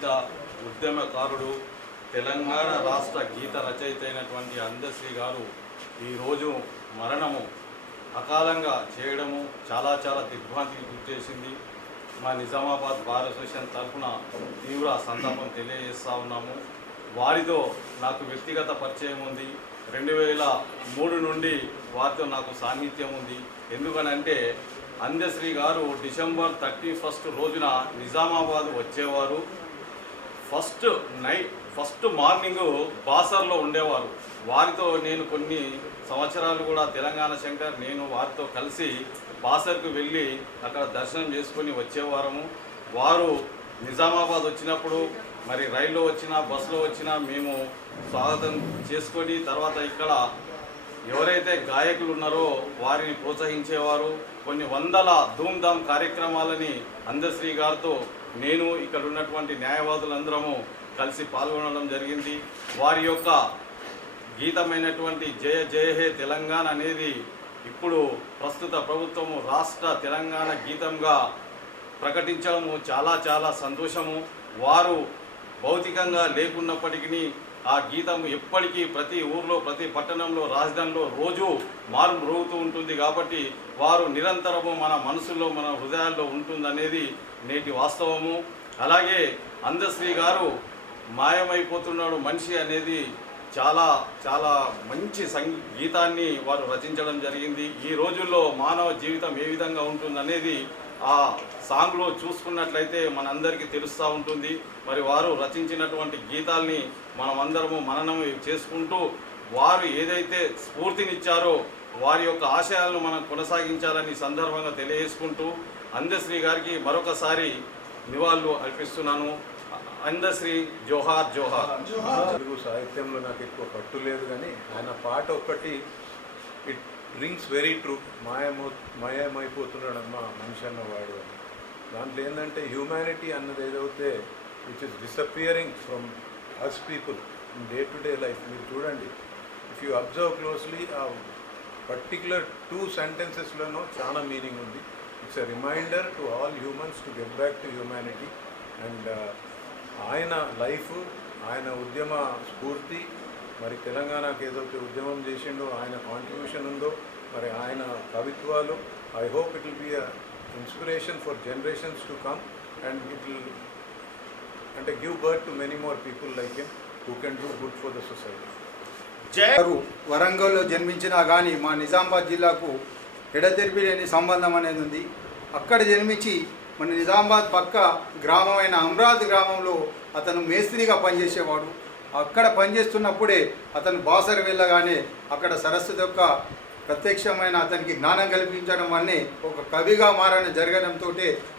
రచయిత ఉద్యమకారుడు తెలంగాణ రాష్ట్ర గీత రచయిత అయినటువంటి అందశ్రీ గారు ఈరోజు మరణము అకాలంగా చేయడము చాలా చాలా దిగ్భ్రాంతికి గుర్తేసింది మా నిజామాబాద్ బార్ అసోసియేషన్ తరఫున తీవ్ర సంతాపం తెలియజేస్తా ఉన్నాము. వారితో నాకు వ్యక్తిగత పరిచయం ఉంది. రెండు వేల మూడు నుండి వారితో నాకు సాన్నిధ్యం ఉంది. ఎందుకనంటే అందశ్రీ గారు డిసెంబర్ థర్టీ ఫస్ట్ రోజున నిజామాబాద్ వచ్చేవారు. ఫస్ట్ నైట్ ఫస్ట్ మార్నింగ్ బాసర్లో ఉండేవారు. వారితో నేను కొన్ని సంవత్సరాలు కూడా తెలంగాణ శంకర్ నేను వారితో కలిసి బాసర్కు వెళ్ళి అక్కడ దర్శనం చేసుకొని వచ్చేవారము. వారు నిజామాబాద్ వచ్చినప్పుడు మరి రైల్లో వచ్చినా బస్సులో వచ్చినా మేము స్వాగతం చేసుకొని తర్వాత ఇక్కడ ఎవరైతే గాయకులు ఉన్నారో వారిని ప్రోత్సహించేవారు. కొన్ని వందల ధూమ్ధామ్ కార్యక్రమాలని అందశ్రీ గారితో నేను ఇక్కడ ఉన్నటువంటి న్యాయవాదులందరము కలిసి పాల్గొనడం జరిగింది. వారి యొక్క గీతమైనటువంటి జయ జయ హే తెలంగాణ అనేది ఇప్పుడు ప్రస్తుత ప్రభుత్వము రాష్ట్ర తెలంగాణ గీతంగా ప్రకటించడము చాలా చాలా సంతోషము. వారు భౌతికంగా లేకున్నప్పటికీ ఆ గీతం ఎప్పటికీ ప్రతి ఊర్లో ప్రతి పట్టణంలో రాజధానిలో రోజు మారు మ్రోగుతూ ఉంటుంది కాబట్టి వారు నిరంతరము మన మనసులో మన హృదయాల్లో ఉంటుందనేది నేటి వాస్తవము. అలాగే అందశ్రీ గారు మాయమైపోతున్నాడు మనిషి అనేది చాలా చాలా మంచి సంగీతాన్ని వారు రచించడం జరిగింది. ఈ రోజుల్లో మానవ జీవితం ఏ విధంగా ఉంటుందనేది ఆ సాంగ్లో చూసుకున్నట్లయితే మనందరికీ తెలుస్తూ ఉంటుంది. మరి వారు రచించినటువంటి గీతాల్ని మనమందరము మననం చేసుకుంటూ వారు ఏదైతే స్ఫూర్తినిచ్చారో వారి యొక్క ఆశయాలను మనం కొనసాగించాలని సందర్భంగా తెలియజేసుకుంటూ అందశ్రీ గారికి మరొకసారి నివాళులు అర్పిస్తున్నాను. అందశ్రీ జోహార్ జోహార్. తెలుగు సాహిత్యంలో నాకు ఎక్కువ పట్టు లేదు కానీ ఆయన పాట ఒక్కటి ఇట్ రింగ్స్ వెరీ ట్రూ మాయమో మాయమైపోతున్నాడమ్మా మనిషి అన్నవాడు అని. దాంట్లో ఏంటంటే హ్యూమానిటీ అన్నది ఏదైతే which is disappearing from us people in day to day life మీరు చూడండి. ఇఫ్ యూ అబ్జర్వ్ క్లోజ్లీ ఆ పర్టికులర్ టూ సెంటెన్సెస్లోనూ చాలా మీనింగ్ ఉంది. It's a reminder to all humans to get back to humanity and ఆయన life ఆయన ఉద్యమ స్ఫూర్తి మరి తెలంగాణకు ఏదైతే ఉద్యమం చేసిండో ఆయన కాంట్రిబ్యూషన్ ఉందో మరి ఆయన కవిత్వాలు I hope it will be a inspiration for generations to come and it will అంటే give birth to many more people like him who can do good for the society వారు వరంగల్లో జన్మించినా కానీ మా నిజామాబాద్ జిల్లాకు ఎడతెరిపి లేని సంబంధం అనేది ఉంది. అక్కడ జన్మించి మన నిజామాబాద్ పక్క గ్రామమైన అమరావతి గ్రామంలో అతను మేస్త్రిగా పనిచేసేవాడు. అక్కడ పనిచేస్తున్నప్పుడే అతను బాసర వెళ్ళగానే అక్కడ సరస్వతి యొక్క ప్రత్యక్షమైన అతనికి జ్ఞానం కల్పించడం వల్లే ఒక కవిగా మారడం జరగడంతో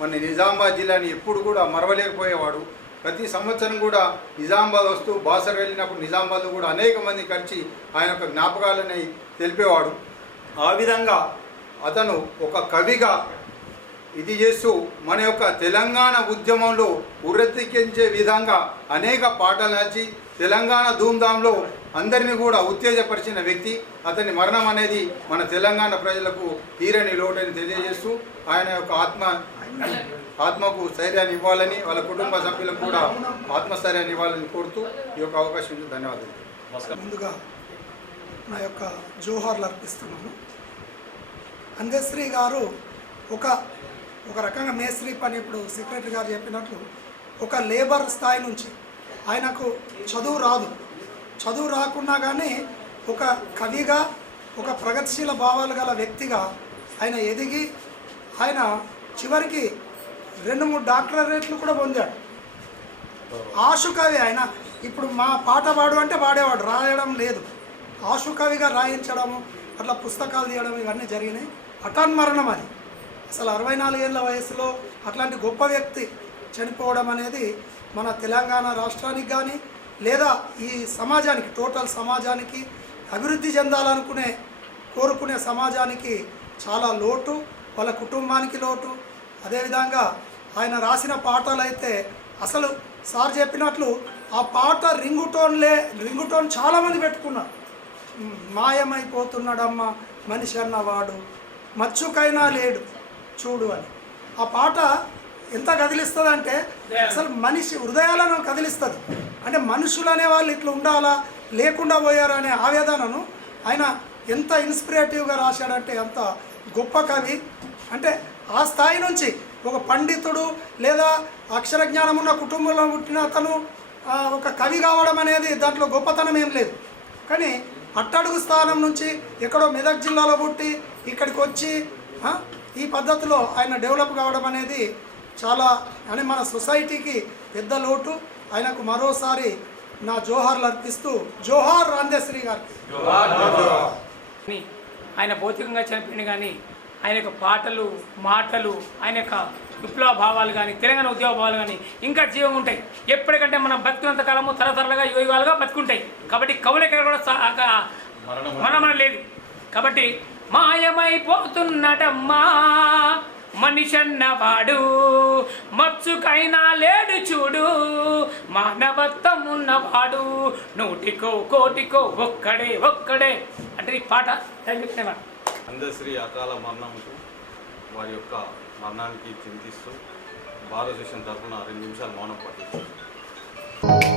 మన నిజామాబాద్ జిల్లాని ఎప్పుడు కూడా మరవలేకపోయేవాడు. ప్రతి సంవత్సరం కూడా నిజామాబాద్ వస్తూ బాసర్ వెళ్ళినప్పుడు నిజామాబాద్లో కూడా అనేక మంది కలిసి ఆయన యొక్క జ్ఞాపకాలని తెలిపేవాడు. ఆ విధంగా అతను ఒక కవిగా ఇది చేస్తూ మన యొక్క తెలంగాణ ఉద్యమంలో ఉర్రెత్తికించే విధంగా అనేక పాటలు నచ్చి తెలంగాణ ధూమ్ధాంలో అందరినీ కూడా ఉత్తేజపరిచిన వ్యక్తి. అతని మరణం అనేది మన తెలంగాణ ప్రజలకు తీరని లోటని తెలియజేస్తూ ఆయన యొక్క ఆత్మ ఆత్మకు స్థైర్యాన్ని ఇవ్వాలని వాళ్ళ కుటుంబ సభ్యులకు కూడా ఆత్మస్థైర్యాన్ని ఇవ్వాలని కోరుతూ ఈ యొక్క అవకాశం ధన్యవాదాలు. ముందుగా నా యొక్క జోహార్లు అర్పిస్తున్నాను. అందశ్రీ గారు ఒక ఒక రకంగా మేస్త్రి పని ఇప్పుడు సెక్రటరీ గారు చెప్పినట్లు ఒక లేబర్ స్థాయి నుంచి ఆయనకు చదువు రాదు. చదువు రాకున్నా కానీ ఒక కవిగా ఒక ప్రగతిశీల భావాలు గల వ్యక్తిగా ఆయన ఎదిగి ఆయన చివరికి రెండు మూడు డాక్టరేట్లు కూడా పొందాడు. ఆశుకవి ఆయన. ఇప్పుడు మా పాట పాడు అంటే పాడేవాడు రాయడం లేదు. ఆశుకవిగా రాయించడము అట్లా పుస్తకాలు తీయడం ఇవన్నీ జరిగినాయి. హఠాన్మరణం అది. అసలు అరవై నాలుగేళ్ళ వయసులో అట్లాంటి గొప్ప వ్యక్తి చనిపోవడం అనేది మన తెలంగాణ రాష్ట్రానికి కానీ లేదా ఈ సమాజానికి టోటల్ సమాజానికి అభివృద్ధి చెందాలనుకునే కోరుకునే సమాజానికి చాలా లోటు వాళ్ళ కుటుంబానికి లోటు. అదేవిధంగా ఆయన రాసిన పాటలు అయితే అసలు సార్ చెప్పినట్లు ఆ పాట రింగు టోన్లే రింగు టోన్ చాలామంది పెట్టుకున్నారు. మాయమైపోతున్నాడమ్మ మనిషి అన్నవాడు మచ్చుకైనా లేడు. చూడు అని. ఆ పాట ఎంత కదిలిస్తుంది అంటే అసలు మనిషి హృదయాలను కదిలిస్తుంది. అంటే మనుషులు అనే వాళ్ళు ఇట్లా ఉండాలా లేకుండా పోయారు అనే ఆవేదనను ఆయన ఎంత ఇన్స్పిరేటివ్గా రాశాడంటే అంత గొప్ప కవి. అంటే ఆ స్థాయి నుంచి ఒక పండితుడు లేదా అక్షర జ్ఞానం ఉన్న కుటుంబంలో పుట్టిన అతను ఒక కవి కావడం అనేది దాంట్లో గొప్పతనం ఏం లేదు. కానీ అట్టడుగు స్థానం నుంచి ఎక్కడో మెదక్ జిల్లాలో పుట్టి ఇక్కడికి వచ్చి ఈ పద్ధతిలో ఆయన డెవలప్ కావడం అనేది చాలా అని మన సొసైటీకి పెద్ద లోటు. ఆయనకు మరోసారి నా జోహార్లు అర్పిస్తూ జోహార్ రాందేశ్రీ గారికి. ఆయన భౌతికంగా చనిపోయింది కానీ ఆయన యొక్క పాటలు మాటలు ఆయన యొక్క విప్లవ భావాలు కానీ తెలంగాణ ఉద్యోగ భావాలు కానీ ఇంకా జీవం ఉంటాయి. ఎప్పటికంటే మనం బతికినంత కాలము తరతరాలుగా యుగాలుగా బతుకుంటాయి. కాబట్టి కవులకి కూడా మరణం మరణం లేదు. కాబట్టి మాయమైపోతున్నటమ్మా మనిషన్నవాడు మచ్చుకైనా లేడు చూడు మానవత్వం ఉన్నవాడు నూటికో కోటికో ఒక్కడే ఒక్కడే. అంటే ఈ పాట థ్యాంక్ యూ అందశ్రీ అకాల మరణంకు వారి యొక్క మరణానికి చింతిస్తూ భారతదేశం తరఫున రెండు నిమిషాలు మౌనం పట్టించారు